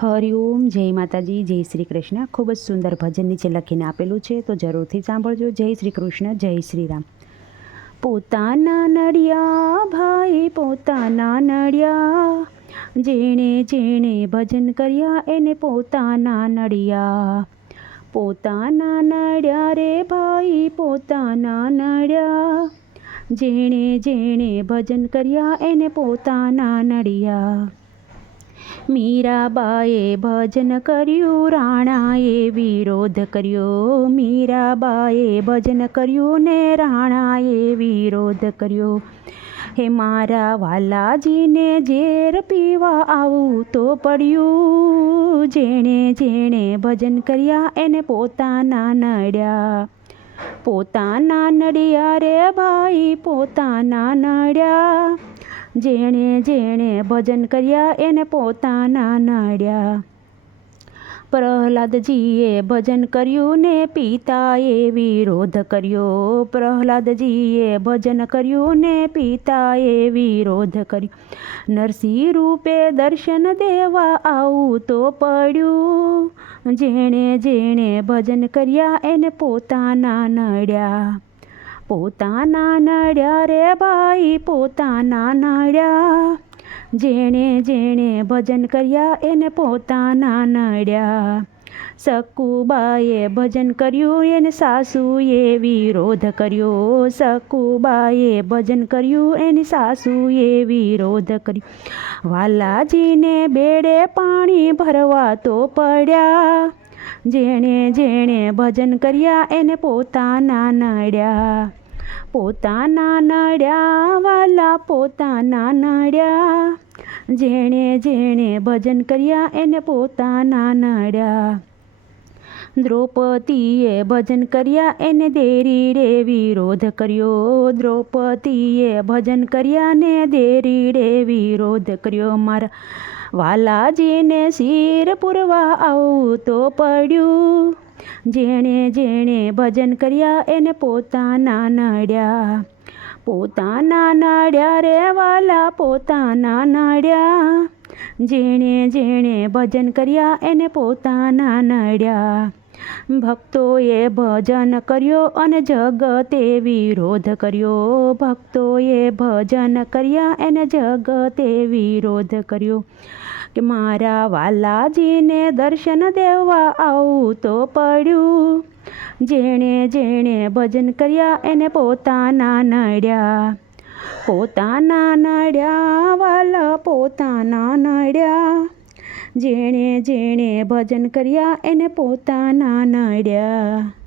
હરિઓમ જય માતાજી, જય શ્રી કૃષ્ણ. ખૂબ જ સુંદર ભજન નીચે લખીને આપેલું છે, તો જરૂરથી સાંભળજો. જય શ્રી કૃષ્ણ, જય શ્રી રામ. પોતાના નડિયા, ભાઈ, પોતાના નડિયા. જેણે જેણે ભજન કર્યા, એને પોતાના નડિયા. પોતાના નડ્યા રે ભાઈ, પોતાના નડ્યા. જેણે જેણે ભજન કર્યા, એને પોતાના નડિયા. મીરાબાએ ભજન કર્યું, રાણાએ વિરોધ કર્યો. મીરાબાએ ભજન કર્યું ને રાણાએ વિરોધ કર્યો. હે મારા વાલાજીને ઝેર પીવા આવું તો પડ્યું. જેણે જેણે ભજન કર્યા એને પોતાના નડ્યા. પોતાના નડ્યા રે ભાઈ, પોતાના નડ્યા. જેણે જેણે ભજન કર્યા, એને પોતાના નાડ્યા. પ્રહલાદજીએ ભજન કર્યું ને પિતાએ વિરોધ કર્યો. પ્રહલાદજીએ ભજન કર્યું ને પિતાએ વિરોધ કર્યો. નરસિંહ રૂપે દર્શન દેવા આવું તો પડ્યું. જેણે જેણે ભજન કર્યા, એને પોતાના નડ્યા. પોતાના નડ્યા રે ભાઈ, પોતાના નડ્યા. જેણે જેણે ભજન કર્યા, એને પોતાના નડ્યા. સકુબાએ ભજન કર્યું, એને સાસુએ વિરોધ કર્યો. સકુબાએ ભજન કર્યું, એની સાસુએ વિરોધ કર્યો. વાલાજીને બેડે પાણી ભરવા તો પડ્યા. જેણે જેણે ભજન કર્યા એને પોતાના નડ્યા. પોતાના નડ્યા વાલા પોતાના નડ્યા. જેણે જેણે ભજન કર્યા એને પોતાના નડ્યા. દ્રૌપદીએ ભજન કર્યા એને દેરીડે વિરોધ કર્યો. દ્રૌપદીએ ભજન કર્યા ને દેરીડે વિરોધ કર્યો. મારા વાલાજીને શિર પૂરવા આવું તો પડ્યું. જેણે જેણે ભજન કર્યા એને પોતાના નડ્યા. પોતાના નડ્યા રે વાલા, પોતાના નડ્યા. જેણે જેણે ભજન કર્યા એને પોતાના નડ્યા. ભક્તોએ ભજન કર્યો અને જગતે વિરોધ કર્યો. ભક્તોએ ભજન કર્યા એને જગતે વિરોધ કર્યો. કે મારા વાલાજીને દર્શન દેવા આવું તો પડ્યું. જેણે જેણે ભજન કર્યા એને પોતાના નડ્યા. પોતાના નડ્યા, વાલા પોતાના નડ્યા. જેણે જેણે ભજન કર્યા એને પોતાના નડ્યા